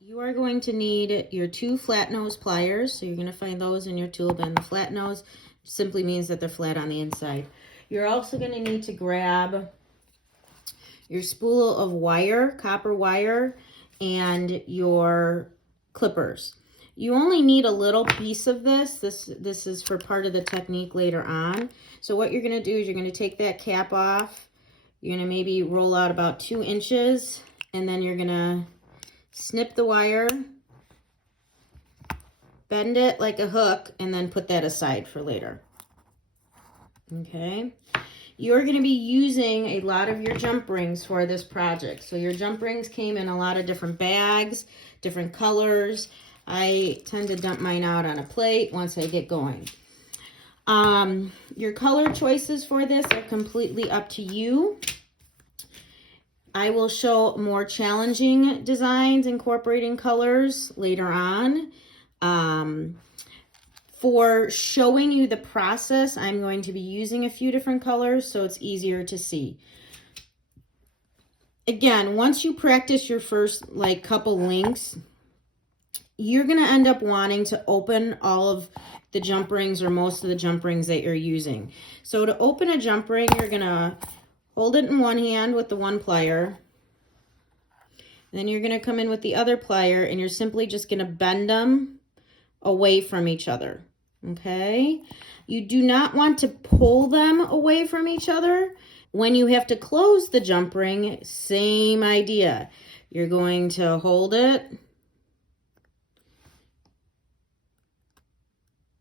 You are going to need your 2 flat nose pliers. So you're going to find those in your tool bin. The flat nose simply means that they're flat on the inside. You're also going to need to grab your spool of wire, copper wire, and your clippers. You only need a little piece of this. This is for part of the technique later on. So what you're going to do is you're going to take that cap off. You're going to maybe roll out about 2 inches, and then you're going to snip the wire, bend it like a hook, and then put that aside for later. Okay. You're going to be using a lot of your jump rings for this project. So your jump rings came in a lot of different bags, different colors. I tend to dump mine out on a plate once I get going. Your color choices for this are completely up to you. I will show more challenging designs incorporating colors later on. For showing you the process, I'm going to be using a few different colors so it's easier to see. Again, once you practice your first couple links, you're going to end up wanting to open all of the jump rings or most of the jump rings that you're using. So to open a jump ring, you're going to hold it in one hand with the one plier. Then you're going to come in with the other plier and you're simply just going to bend them away from each other. Okay? You do not want to pull them away from each other. When you have to close the jump ring, same idea. You're going to hold it,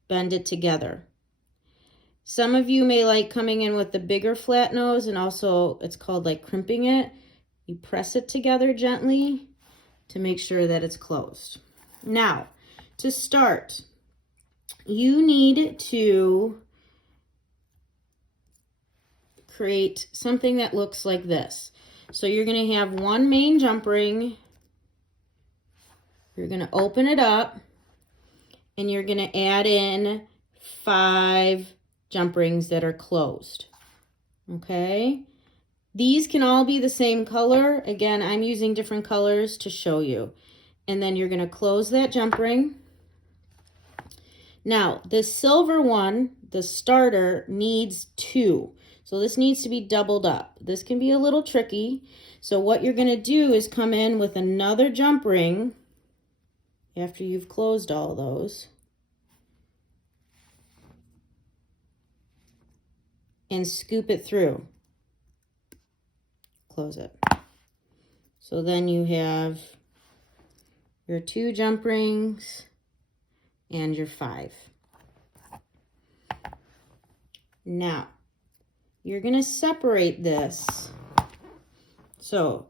bend it together. Some of you may like coming in with the bigger flat nose, and also it's called like crimping it. You press it together gently to make sure that it's closed. Now, to start, you need to create something that looks like this. So you're going to have one main jump ring. You're going to open it up and you're going to add in 5 jump rings that are closed. Okay? These can all be the same color. Again, I'm using different colors to show you. And then you're going to close that jump ring. Now, the silver one, the starter, needs 2. So this needs to be doubled up. This can be a little tricky. So what you're going to do is come in with another jump ring after you've closed all those. And scoop it through. Close it. So then you have your 2 jump rings and your 5. Now, you're going to separate this. So,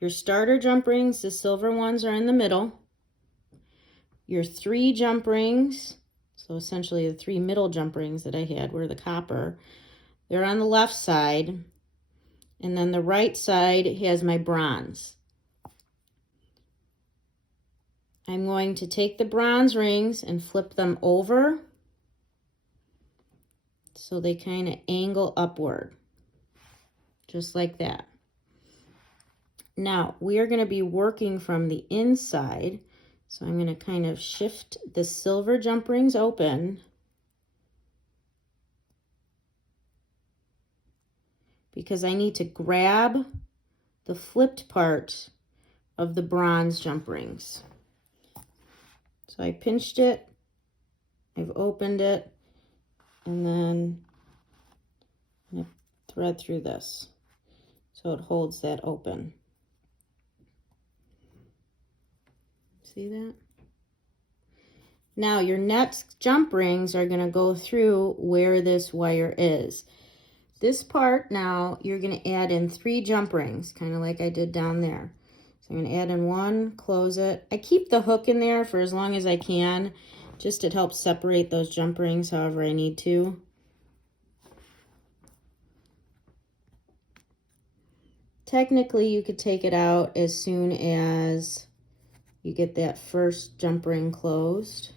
your starter jump rings, the silver ones, are in the middle. Your 3 jump rings, so essentially the 3 middle jump rings that I had were the copper, they're on the left side. And then the right side has my bronze. I'm going to take the bronze rings and flip them over so they kind of angle upward, just like that. Now, we are going to be working from the inside, so I'm going to kind of shift the silver jump rings open because I need to grab the flipped part of the bronze jump rings. So I pinched it, I've opened it, and then I'm going to thread through this so it holds that open. See that? Now your next jump rings are going to go through where this wire is. This part now you're going to add in 3 jump rings, kind of like I did down there. So I'm going to add in 1, close it. I keep the hook in there for as long as I can, just to help separate those jump rings however I need to. Technically, you could take it out as soon as you get that first jump ring closed.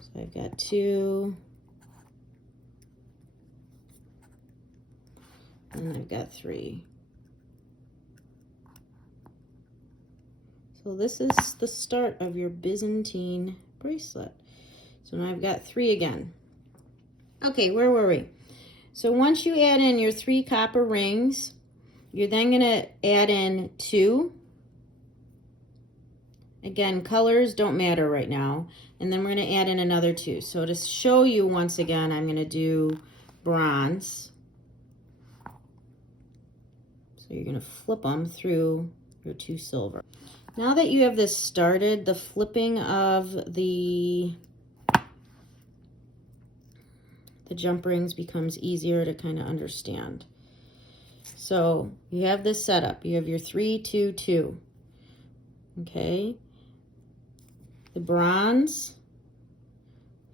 So I've got 2. And I've got 3. So this is the start of your Byzantine bracelet. So now I've got 3 again. Okay, where were we? So once you add in your 3 copper rings, you're then going to add in 2. Again, colors don't matter right now. And then we're going to add in another 2. So to show you once again, I'm going to do bronze. So you're going to flip them through your 2 silver. Now that you have this started, the flipping of the jump rings becomes easier to kind of understand. So you have this setup. You have your 3, 2, 2. Okay. The bronze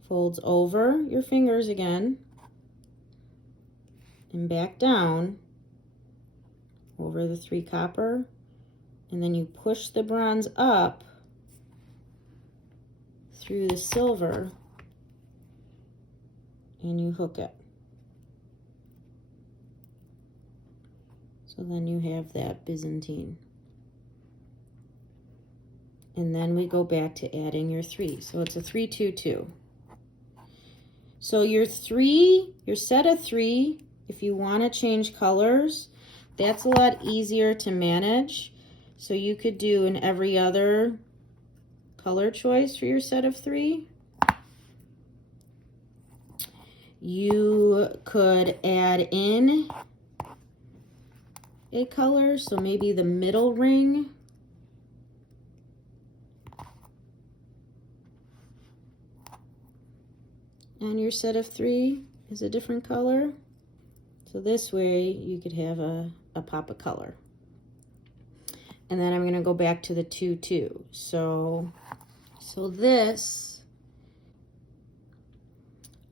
folds over your fingers again and back down over the 3 copper. And then you push the bronze up through the silver and you hook it. So then you have that Byzantine. And then we go back to adding your 3. So it's a 3, 2, 2. So your set of 3, if you want to change colors, that's a lot easier to manage. So you could do an every other color choice for your set of 3. You could add in a color, so maybe the middle ring on your set of 3 is a different color. So this way you could have a pop of color. And then I'm going to go back to the 2, 2. So this,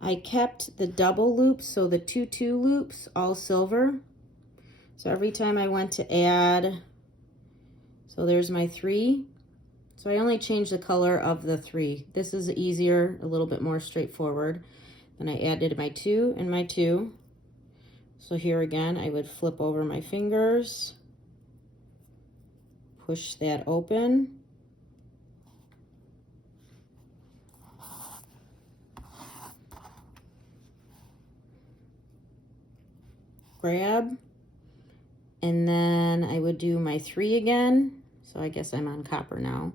I kept the double loops, so the 2, 2 loops, all silver. So every time I went to add, so there's my 3. So I only changed the color of the 3. This is easier, a little bit more straightforward. Then I added my 2 and my 2. So here again, I would flip over my fingers, push that open, grab, and then I would do my 3 again. So I guess I'm on copper now.